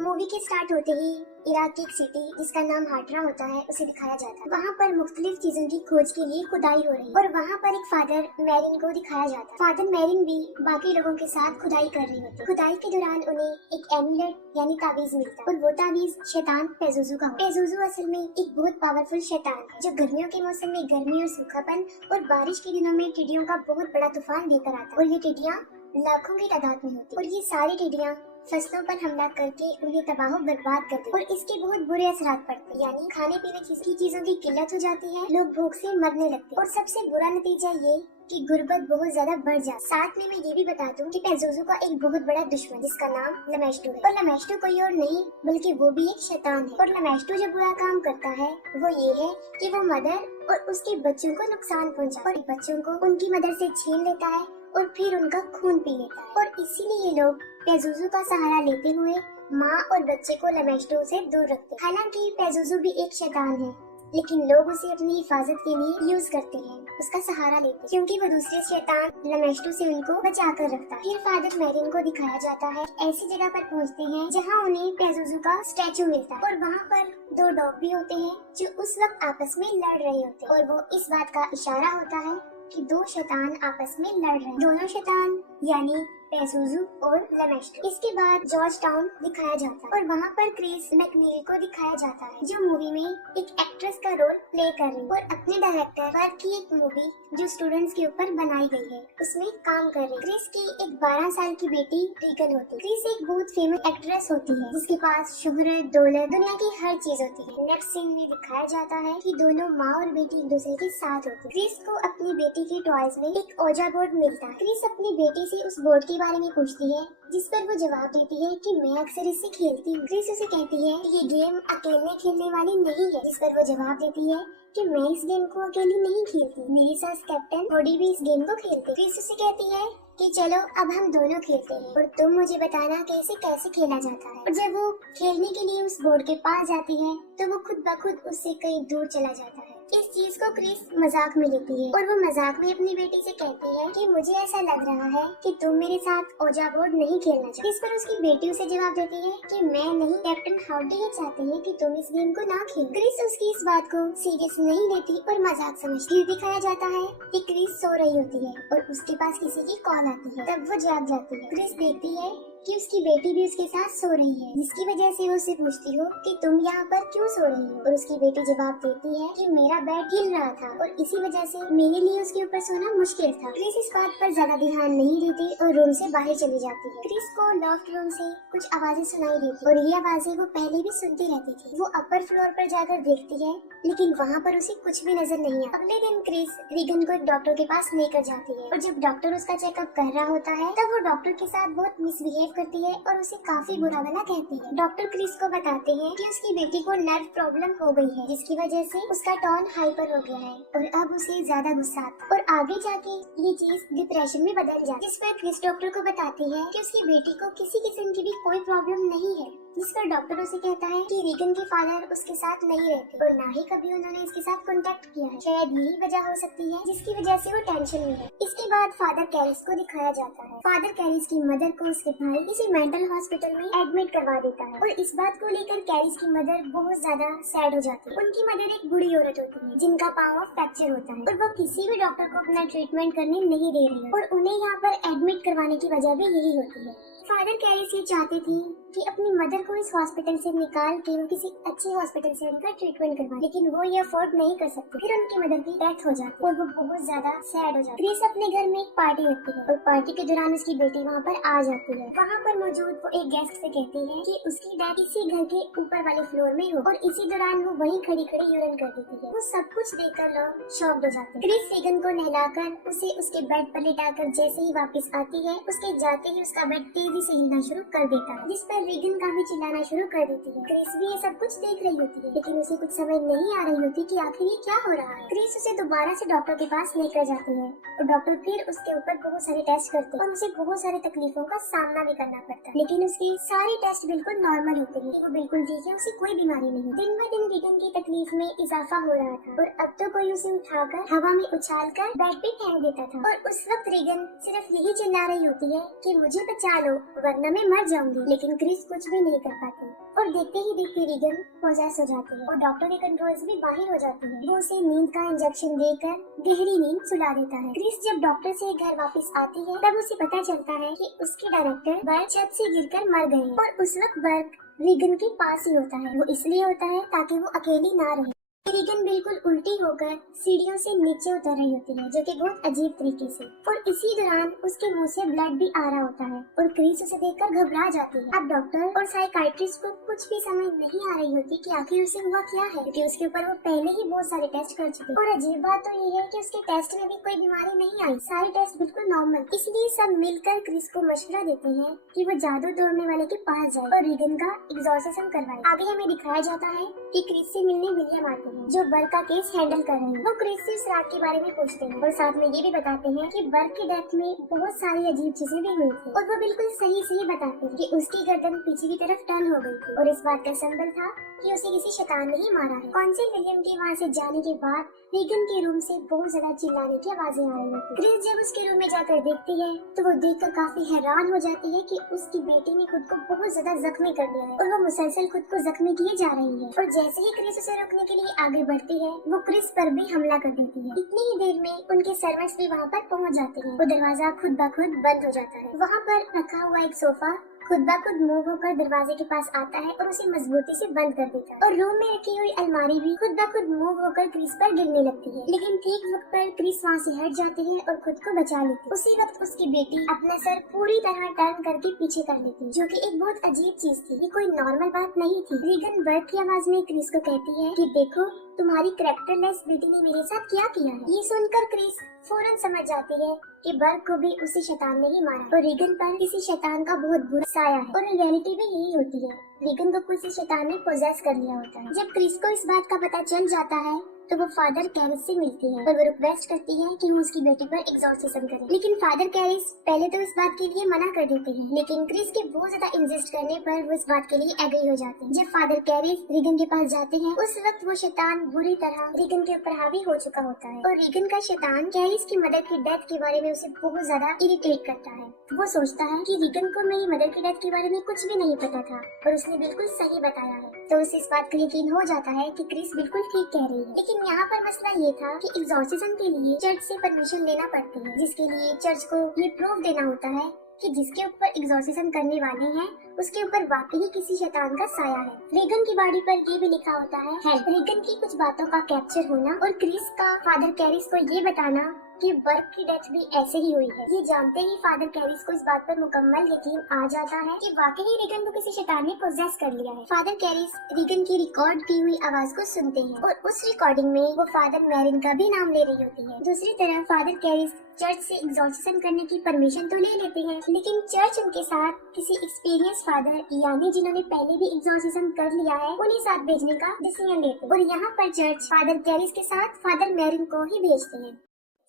Movie के start होते ही Iraq की एक सिटी जिसका नाम हाटरा होता है उसे दिखाया जाता है। वहाँ पर मुख्तलिफ चीजों की खोज के लिए खुदाई हो रही है और वहाँ पर एक फादर मैरिन को दिखाया जाता है। फादर मैरिन भी बाकी लोगों के साथ खुदाई कर रही होती है। खुदाई के दौरान उन्हें एक एमुलेट यानी ताबीज मिलता है और वो ताबीज शैतान पेजुजू का। पेजुजू असल में एक बहुत पावरफुल शैतान है जो गर्मियों के मौसम में गर्मी और सूखापन और बारिश के दिनों में टिड्डियों का बहुत बड़ा तूफान लेकर आता है और ये टिड्डियाँ लाखों की तादाद में होती है और ये सारी टिड्डियाँ फसलों पर हमला करके उन्हें तबाह बर्बाद करते और इसके बहुत बुरे असरात पड़ते हैं। यानी खाने पीने की चीजों की किल्लत हो जाती है, लोग भूख से मरने लगते हैं और सबसे बुरा नतीजा ये कि गुर्बत बहुत ज्यादा बढ़ जाती। साथ में मैं ये भी बता दूं कि पेजुजू का एक बहुत बड़ा दुश्मन जिसका नाम लमेस्टू है और लमेस्टू कोई और नहीं बल्कि वो भी एक शैतान है। और लमेस्टू जो बुरा काम करता है वो ये है कि वो मदर और उसके बच्चों को नुकसान पहुंचाता है और बच्चों को उनकी मदर से छीन लेता है और फिर उनका खून पी लेता है और इसीलिए ये लोग पेजुजू का सहारा लेते हुए माँ और बच्चे को लमेस्टो से दूर रखते हैं। हालांकि पेजुजू भी एक शैतान है लेकिन लोग उसे अपनी हिफाजत के लिए यूज करते हैं, उसका सहारा लेते हैं क्योंकि वो दूसरे शैतान लमेस्टो से उनको बचा कर रखता है। फिर फादर मैरिन को दिखाया जाता है ऐसी जगह पर पहुँचते हैं जहाँ उन्हें पेजुजू का स्टैचू मिलता है और वहाँ पर दो डॉग भी होते हैं जो उस वक्त आपस में लड़ रहे होते हैं और वो इस बात का इशारा होता है कि दो शैतान आपस में लड़ रहे हैं। दोनों शैतान यानी पेजुजू और लमेस्टो। इसके बाद जॉर्ज टाउन दिखाया जाता है और वहाँ पर क्रिस मैकनील को दिखाया जाता है जो मूवी में एक एक्ट्रेस का रोल प्ले कर रही है और अपने डायरेक्टर वर्क की एक मूवी जो स्टूडेंट्स के ऊपर बनाई गई है उसमें काम कर रही है। क्रिस की एक 12 साल की बेटी रीगन होती है। क्रिस एक बहुत फेमस एक्ट्रेस होती है जिसके पास शोहरत, दौलत, दुनिया की हर चीज होती है। नेक्स्ट सीन में दिखाया जाता है कि दोनों माँ और बेटी एक दूसरे के साथ होती है। क्रिस को अपनी बेटी के टॉयज में एक ओजा बोर्ड मिलता है। क्रिस अपनी बेटी से उस बोर्ड के बारे में पूछती है जिस पर वो जवाब देती है कि मैं अक्सर इससे खेलती हूँ। क्रिस उसे कहती है कि ये गेम अकेले खेलने वाली नहीं है, जिस पर वो जवाब देती है कि मैं इस गेम को अकेली नहीं खेलती, मेरे साथ कैप्टन होडी भी इस गेम को खेलते। क्रिस उसे कहती है कि चलो अब हम दोनों खेलते हैं और तुम मुझे बताना कि इसे कैसे खेला जाता है। और जब वो खेलने के लिए उस बोर्ड के पास जाती है तो वो खुद ब खुद उससे कहीं दूर चला जाता है। इस चीज को क्रिस मजाक में लेती है और वो मजाक में अपनी बेटी से कहती है कि मुझे ऐसा लग रहा है कि तुम मेरे साथ ओजा बोर्ड नहीं खेलना चाहती। इस पर उसकी बेटी उसे जवाब देती है कि मैं नहीं, कैप्टन हाउडी ही चाहते हैं कि तुम इस गेम को ना खेलो। क्रिस उसकी इस बात को सीरियस नहीं लेती और मजाक समझती। फिर दिखाया जाता है कि क्रिस सो रही होती है और उसके पास किसी की कॉल आती है, तब वो जाग जाती है। क्रिस देखती है कि उसकी बेटी भी उसके साथ सो रही है जिसकी वजह से वो उससे पूछती हो कि तुम यहाँ पर क्यों सो रही हो और उसकी बेटी जवाब देती है कि मेरा बेड हिल रहा था और इसी वजह से मेरे लिए उसके ऊपर सोना मुश्किल था। क्रिस इस बात पर ज्यादा ध्यान नहीं देती और रूम से बाहर चली जाती है। क्रिस को लॉफ्ट रूम से कुछ आवाजें सुनाई देती और ये आवाजें वो पहले भी सुनती रहती थी। वो अपर फ्लोर पर जाकर देखती है लेकिन वहाँ पर उसे कुछ भी नजर नहीं आता। अगले दिन क्रिस रीगन को एक डॉक्टर के पास लेकर जाती है और जब डॉक्टर उसका चेकअप कर रहा होता है तब वो डॉक्टर के साथ बहुत मिसबिहेव करती है और उसे काफी बुरा भला कहती है। डॉक्टर क्रिस को बताते हैं कि उसकी बेटी को नर्व प्रॉब्लम हो गई है जिसकी वजह से उसका टोन हाइपर हो गया है और अब उसे ज्यादा गुस्सा आता है और आगे जाके ये चीज डिप्रेशन में बदल जाती है। जिस पर क्रिस डॉक्टर को बताती है कि उसकी बेटी को किसी किस्म की भी कोई प्रॉब्लम नहीं है। जिस पर डॉक्टर उसे कहता है कि रीगन के फादर उसके साथ नहीं रहते और ना ही कभी उन्होंने इसके साथ कांटेक्ट किया है। शायद यही वजह हो सकती है जिसकी वजह से वो टेंशन में है। इसके बाद फादर कैरिस को दिखाया जाता है। फादर कैरिस की मदर को उसके भाई किसी मेंटल हॉस्पिटल में एडमिट करवा देता है और इस बात को लेकर कैरिस की मदर बहुत ज्यादा सैड हो जाती है। उनकी मदर एक बूढ़ी औरत होती है जिनका पाँव फ्रैक्चर होता है और वो किसी भी डॉक्टर को अपना ट्रीटमेंट करने नहीं दे रही है और उन्हें यहाँ पर एडमिट करवाने की वजह भी यही होती है। फादर कैरिस ये चाहते थे कि अपनी मदर को इस हॉस्पिटल से निकाल के वो किसी अच्छे हॉस्पिटल से उनका ट्रीटमेंट करवाए लेकिन वो ये अफोर्ड नहीं कर सकते। फिर उनकी मदर की डेथ हो जाती है और वो बहुत ज्यादा सैड हो जाती है। क्रिस अपने घर में एक पार्टी रखती है और पार्टी के दौरान उसकी बेटी वहाँ पर आ जाती है। वहाँ पर मौजूद वो एक गेस्ट से कहती है कि उसकी डेथ इसी घर के ऊपर वाले फ्लोर में हो और इसी दौरान वो वहीं खड़ी खड़ी यूरिन कर देती है। वो सब कुछ देखकर लोग शॉक्ड हो जाते हैं। क्रिस रीगन को नहलाकर उसे उसके बेड पर लिटाकर जैसे ही वापस आती है उसके जाते ही उसका बेड तेजी से हिलना शुरू कर देता है जिस पर रीगन काफी चिल्लाना शुरू कर देती है। क्रिस भी ये सब कुछ देख रही होती है लेकिन उसे कुछ समझ नहीं आ रही होती कि आखिर ये क्या हो रहा है। क्रिस उसे दोबारा से डॉक्टर के पास लेकर जाती है और डॉक्टर फिर उसके ऊपर बहुत सारे टेस्ट करते हैं और उसे बहुत सारी तकलीफों का सामना भी करना पड़ता है लेकिन उसके सारे टेस्ट बिल्कुल नॉर्मल होते हैं। वो बिल्कुल ठीक है, उसे कोई बीमारी नहीं। दिन ब दिन रीगन की तकलीफ में इजाफा हो रहा था और अब तो कोई उसे उठाकर हवा में उछाल कर बेड पे फेंक देता था और उस वक्त रीगन सिर्फ यही चिल्ला रही होती है कि मुझे बचा लो, वरना मैं मर जाऊंगी। लेकिन क्रिस कुछ भी नहीं कर पाती और देखते ही देखते रीगन पोजेस हो जाती है और डॉक्टर के कंट्रोल से भी बाहर हो जाती है। वो उसे नींद का इंजेक्शन देकर गहरी नींद सुला देता है। क्रिस जब डॉक्टर से घर वापस आती है तब उसे पता चलता है कि उसके डायरेक्टर बर्ग छत से गिरकर मर गए हैं और उस वक्त बर्ग रीगन के पास ही होता है। वो इसलिए होता है ताकि वो अकेली ना रहे। रीगन बिल्कुल उल्टी होकर सीढ़ियों से नीचे उतर रही होती है, जो कि बहुत अजीब तरीके से, और इसी दौरान उसके मुंह से ब्लड भी आ रहा होता है और क्रिस उसे देखकर घबरा जाती है। अब डॉक्टर और साइकाइट्रिस्ट को कुछ भी समझ नहीं आ रही होती कि आखिर उसे हुआ क्या है, क्योंकि उसके ऊपर वो पहले ही बहुत सारे टेस्ट कर चुके। और अजीब बात तो ये है कि उसके टेस्ट में भी कोई बीमारी नहीं आई, सारे टेस्ट बिल्कुल नॉर्मल। इसलिए सब मिलकर क्रिस को मशवरा देते हैं कि वो जादू तोड़ने वाले के पास जाए और रीगन का एग्जॉर्सिज्म करवाए। आगे हमें दिखाया जाता है कि क्रिस से मिलने विलियम आते हैं, जो बर्ग का केस हैंडल कर रहे हैं। वो क्रिस से उस रात के बारे में पूछते हैं और साथ में ये भी बताते हैं कि बर्ग की डेथ में बहुत सारी अजीब चीजें भी हुई थी और वो बिल्कुल सही बताते हैं कि उसकी गर्दन पीछे की तरफ टर्न हो गई थी और इस बात का संबल था कि उसे किसी शैतान ने ही मारा है। कौंसिल विलियम के वहाँ से जाने के बाद रीगन के रूम से बहुत ज्यादा चिल्लाने की आवाजें आ रही होती। क्रिस जब उसके रूम में जाकर देखती है तो वो देखकर काफी हैरान हो जाती है कि उसकी बेटी ने खुद को बहुत ज्यादा जख्मी कर दिया है और वो मुसलसल खुद को जख्मी किए जा रही है। और जैसे ही क्रिस उसे रोकने के लिए आगे बढ़ती है वो क्रिस पर भी हमला कर देती है। इतनी ही देर में उनके सर्वेंट्स भी वहाँ पर पहुँच जाते हैं। वो दरवाजा खुद ब खुद बंद हो जाता है। वहाँ पर रखा हुआ एक सोफा खुद ब खुद मूव होकर दरवाजे के पास आता है और उसे मजबूती से बंद कर देता है और रूम में रखी हुई अलमारी भी खुद ब खुद मूव होकर क्रिस पर गिरने लगती है। लेकिन ठीक वक्त पर क्रिस वहाँ से हट जाती है और खुद को बचा लेती है। उसी वक्त उसकी बेटी अपना सर पूरी तरह टर्न करके पीछे कर लेती है, जो कि एक बहुत अजीब चीज थी। ये कोई नॉर्मल बात नहीं थी। रीगन बर्ग की आवाज में क्रिस को कहती है कि देखो तुम्हारी कैरेक्टरलेस बेटी ने मेरे साथ क्या किया है। ये सुनकर क्रिस फौरन समझ जाती है कि बर्ग को भी उसी शैतान ने ही मारा और रीगन पर किसी शैतान का बहुत बुरा साया है और रियलिटी भी यही होती है। रीगन को किसी शैतान ने पोजेस कर लिया होता है। जब क्रिस को इस बात का पता चल जाता है तो वो फादर कैरिस से मिलती है और वो रिक्वेस्ट करती है कि वो उसकी बेटी पर एग्जॉर्सिज्म करे। लेकिन फादर कैरिस पहले तो इस बात के लिए मना कर देते हैं, लेकिन क्रिस के बहुत ज्यादा इंसिस्ट करने पर वो इस बात के लिए एग्री हो जाते हैं। जब फादर कैरिस रीगन के पास जाते हैं उस वक्त वो शैतान बुरी तरह रीगन के ऊपर हावी हो चुका होता है और रीगन का शैतान कैरिस की मदर की डेथ के बारे में उसे बहुत ज्यादा इरिटेट करता है। वो सोचता है कि रीगन को मेरी मदर की डेथ के बारे में कुछ भी नहीं पता था और उसने बिल्कुल सही बताया है, तो उसे इस बात का यकीन हो जाता है कि क्रिस बिल्कुल ठीक कह रही है। लेकिन यहाँ पर मसला ये था कि एग्जॉर्सिज्म के लिए चर्च से परमिशन लेना पड़ती है, जिसके लिए चर्च को ये प्रूफ देना होता है कि जिसके ऊपर एग्जॉर्सिज्म करने वाले हैं उसके ऊपर वाकई किसी शैतान का साया है। रीगन की बॉडी पर ये भी लिखा होता है हेल्प। रीगन की कुछ बातों का कैप्चर होना और क्रिस का फादर कैरिस को ये बताना कि बर्ग की डेथ भी ऐसे ही हुई है। ये जानते ही फादर कैरिस को इस बात पर मुकम्मल यकीन आ जाता है कि वाकई रीगन को किसी शैतान ने पोजेस कर लिया है। फादर कैरिस रीगन की रिकॉर्ड की हुई आवाज को सुनते हैं और उस रिकॉर्डिंग में वो फादर मैरिन का भी नाम ले रही होती है। दूसरी तरफ फादर कैरिस चर्च से एग्जॉर्सिज्म करने की परमिशन तो ले लेते हैं, लेकिन चर्च उनके साथ किसी एक्सपीरियंस फादर यानी जिन्होंने पहले भी एग्जॉर्सिज्म कर लिया है उन्हें साथ भेजने का डिसीजन लेते हैं और यहाँ पर चर्च फादर कैरिस के साथ फादर मैरिन को ही भेजते हैं।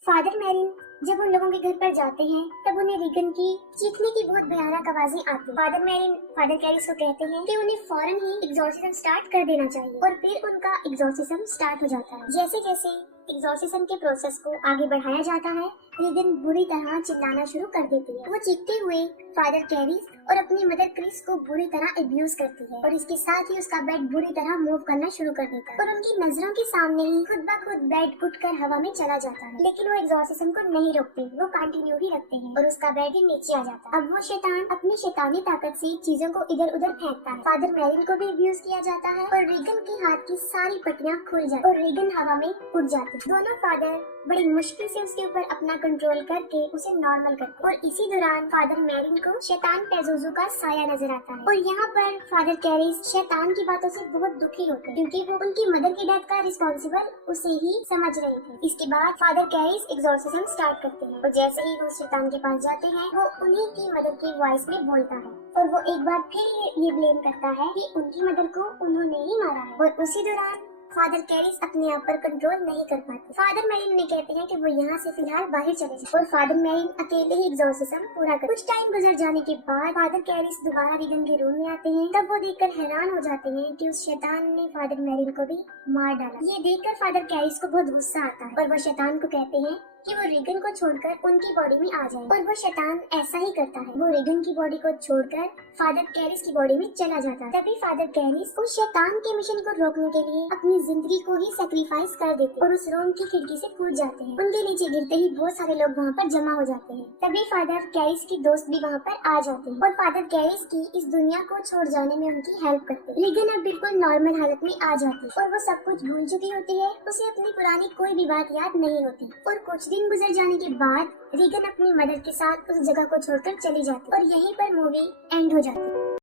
फादर मैरिन जब उन लोगों के घर पर जाते हैं तब उन्हें रीगन की चीखने की बहुत भयानक आवाजें आती हैं। फादर मैरिन फादर कैरिस को कहते हैं कि उन्हें फौरन ही एग्जॉर्सिज्म स्टार्ट कर देना चाहिए और फिर उनका एग्जॉर्सिज्म स्टार्ट हो जाता है। जैसे जैसे एग्जॉर्सिज्म के प्रोसेस को आगे बढ़ाया जाता है रीगन बुरी तरह चिल्लाना शुरू कर देती है। वो चीखते हुए फादर कैरिस और अपनी मदर क्रिस को बुरी तरह अब्यूज करती है और इसके साथ ही उसका बेड बुरी तरह मूव करना शुरू कर देता है और उनकी नजरों के सामने ही खुद ब खुद बेड उठकर हवा में चला जाता है। लेकिन वो एग्जॉर्सिज्म को नहीं रोकते, वो कंटिन्यू ही रखते हैं और उसका बेड ही नीचे आ जाता है। अब वो शैतान अपनी शैतानी ताकत से चीजों को इधर उधर फेंकता है। फादर मैरिन को भी अब्यूज किया जाता है और रीगन के हाथ की सारी पट्टियां खुल जाती और रीगन हवा में उड़ जाती। दोनों फादर बड़ी मुश्किल से उसके ऊपर अपना कंट्रोल करके उसे नॉर्मल करते और इसी दौरान फादर मैरिन को शैतान पेजुजू का साया नजर आता है और यहाँ पर फादर कैरिस शैतान की बातों से बहुत दुखी होते हैं क्योंकि वो उनकी मदर की डेथ का रिस्पॉन्सिबल उसे ही समझ रहे थे। इसके बाद फादर कैरिस एग्जॉर्सिज्म स्टार्ट करते हैं और जैसे ही वो शैतान के पास जाते हैं वो उन्हीं की मदर की वॉइस में बोलता है और वो एक बार फिर ये ब्लेम करता है कि उनकी मदर को उन्होंने ही मारा है और उसी दौरान फादर कैरिस अपने आप पर कंट्रोल नहीं कर पाते। फादर मैरिन ने कहते हैं कि वो यहाँ से फिलहाल बाहर चले जाए और फादर मैरिन अकेले ही एग्जॉर्सिज्म पूरा कर। कुछ टाइम गुजर जाने के बाद फादर कैरिस दोबारा रीगन के रूम में आते हैं। तब वो देखकर हैरान हो जाते हैं कि उस शैतान ने फादर मैरिन को भी मार डाला। ये देखकर फादर कैरिस को बहुत गुस्सा आता है और वो शैतान को कहते हैं कि वो रीगन को छोड़कर उनकी बॉडी में आ जाए, और वो शैतान ऐसा ही करता है। वो रीगन की बॉडी को छोड़कर फादर कैरिस की बॉडी में चला जाता है। तभी फादर कैरिस उस शैतान के मिशन को रोकने के लिए अपनी जिंदगी को ही सैक्रिफाइस कर देते और उस रूम की खिड़की से कूद जाते हैं। उनके नीचे गिरते ही बहुत सारे लोग वहाँ पर जमा हो जाते हैं। तभी फादर कैरिस की दोस्त भी वहाँ पर आ जाते हैं और फादर कैरिस की इस दुनिया को छोड़ जाने में उनकी हेल्प करते हैं। रीगन अब बिल्कुल नॉर्मल हालत में आ जाती है और वो सब कुछ भूल चुकी होती है। उसे अपनी पुरानी कोई भी बात याद नहीं होती और कुछ दिन गुजर जाने के बाद रीगन अपनी मदर के साथ उस जगह को छोड़कर चली जाती है और यहीं पर मूवी एंड हो जाती है।